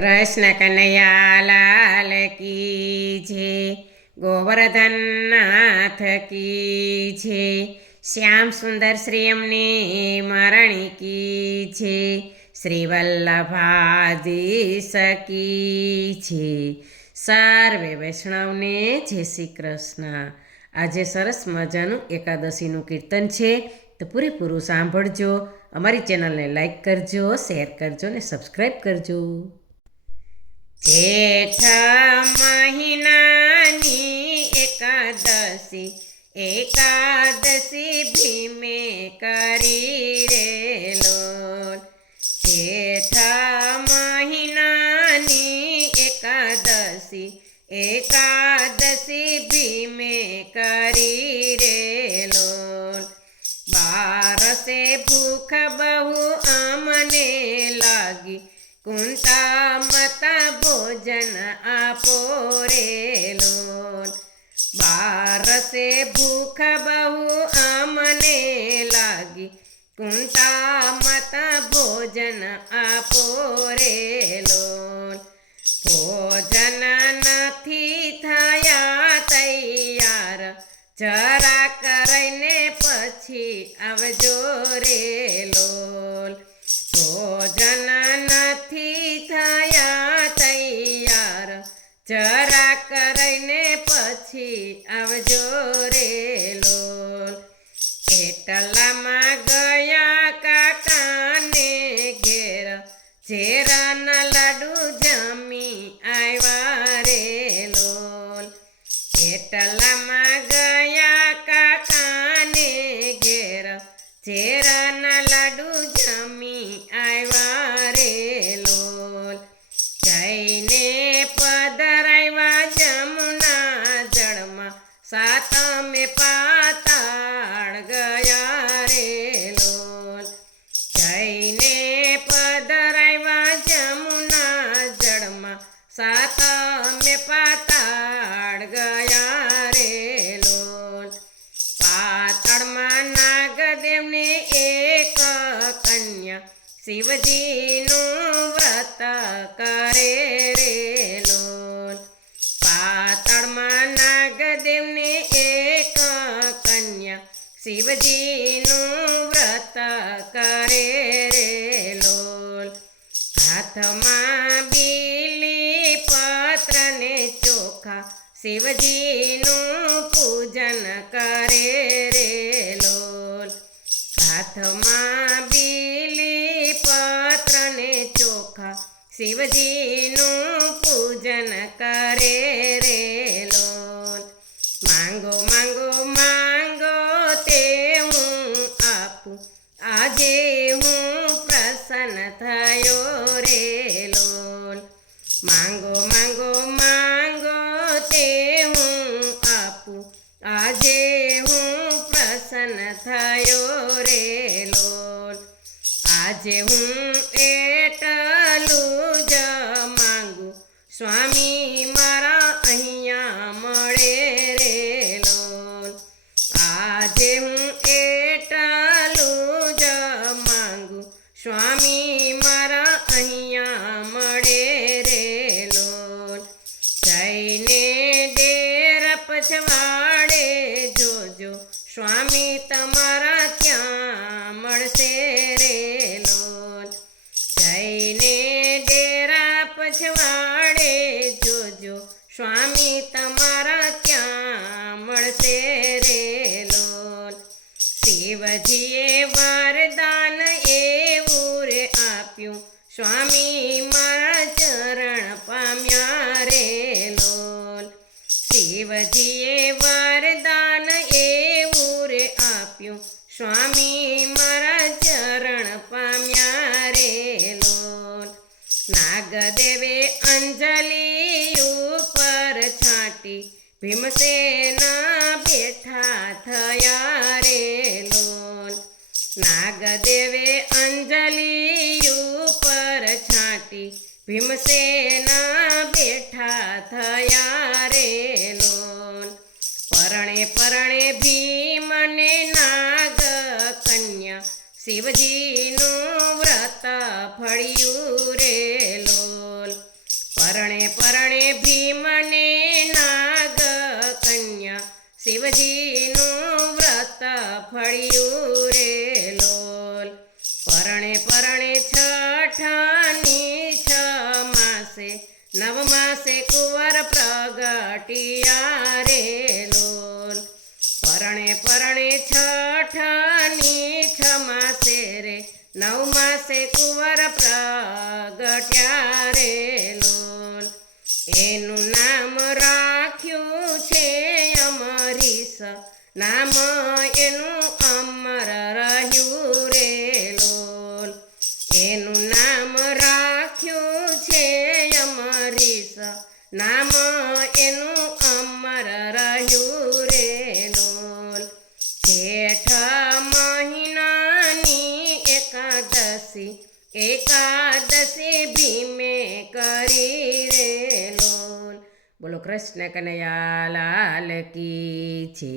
કૃષ્ણ કનૈયા લાલ કી છે, ગોવર્ધન નાથ કી છે, શ્યામ સુંદર શ્રી અમને મરણી કી છે, શ્રી વલ્લભાધીશ કી છે. સર્વે વૈષ્ણવને જય શ્રી કૃષ્ણ. આજે સરસ મજાનું એકાદશીનું કીર્તન છે, તો પૂરેપૂરું સાંભળજો. અમારી ચેનલને લાઈક કરજો, શેર કરજો ને સબસ્ક્રાઈબ કરજો. જેઠ મહિનાની એકાદશી, એકાદશી ભીમે કરી રે લોલ. જેઠ મહિનાની એકાદશી, એકાદશી ભીમે કરી રે લોલ. બારસે ભૂખ બહુ અમને લાગી, કુંતા મતા ભોજન આપો રે લોલ. બારસે ભૂખ બહુ અમને લાગી, કુંતા મતા ભોજન આપો રે લોલ. ભોજન નથી થયા તૈયાર, જરા કરીને પછી આવજો રે લોલ. ભોજન નથી થયા તૈયાર, જરા કરીને પછી આવજો રે લોલ. એટલામાં ગયા કાકાને ઘેર, ઝેરાના લાડુ જમી આવ્યા રે લોલ. એટલામાં ગયા કાકાને ઘેર, ઝેરાના લાડુ જમી આવ્યા રે લોલ. જઈને પધરાવ્યા જમુના જળમાં, સાતમે પાતાળ ગયા રે લોલ. જઈને પધરાવ્યા જમુના જળમાં, સાતમે પાતાળ ગયા રે લોલ. પાતાળમાં નાગદેવને એક કન્યા, શિવજીનું વ્રત કરે રે લોલ. પાતાળમાં નાગદેવને એક કન્યા, શિવજીનું વ્રત કરે રે લોલ. હાથમાં બીલી પત્રને ચોખા, શિવજીનું પૂજન કરે રે લોલ. હાથમાં બીલી પત્રને ચોખા, શિવજીનું પૂજન કરે રે લોલ. માંગો માંગો માંગો તે હું આપું, આજે હું પ્રસન્ન થયો રે લોલ. માંગો માંગો માંગો તે હું આપું, આજે હું પ્રસન્ન થયો રે લોલ. આજે હું એટલું જ માંગુ, સ્વામી મારા અહીંયા મળે રે લોલ. આજે હું એટલું જ માંગુ, સ્વામી મારા અહીંયા મળે રે લોલ. જઈને ડેર પછવાડે જોજો, સ્વામી તમારા ત્યાં મળશે રે લોલ. જઈને ડેરા પછવાડે જોજો, સ્વામી તમારા ત્યાં મળશે રે લોલ. શિવજીએ વરદાન એવું રે આપ્યું, સ્વામી મારા ચરણ પામ્યા રે લોલ. શિવજીએ વરદાન એવું રે આપ્યું, સ્વામી મારા ચરણ પામ્યા રે લોલ. નાગદેવે અંજલિ ઉપર છાંટી, ભીમસેન બેઠા થયા રે લોલ. નાગદેવે અંજલિ ઉપર છાંટી, ભીમસેન બેઠા થયા રે લોલ. પરણે પરણે ભીમને નાગ કન્યા, શિવજીનું વ્રત ફળ્યું રે લોલ. પરણે ભીમને નાગ કન્યા શિવજીનું વ્રત ફળ્યું રે લોલ. પરણે છઠની 6 માસે 9 માસે કુંવર પ્રગટિયા રે લોલ. પરણે છઠની 6 માસે રે 9 માસે કુંવર પ્રગટ્યા રે લોલ. એનું નામ રાખ્યું છે અમરીશ, નામ એનું અમર રહ્યું રે લોલ. એનું નામ રાખ્યું છે અમરીશ, નામ એનું અમર રહ્યું રે લોલ. જેઠ મહિનાની એકાદશી ભીમે કરી રે લોલ. બોલો કૃષ્ણ કનૈયા લાલ કી છે.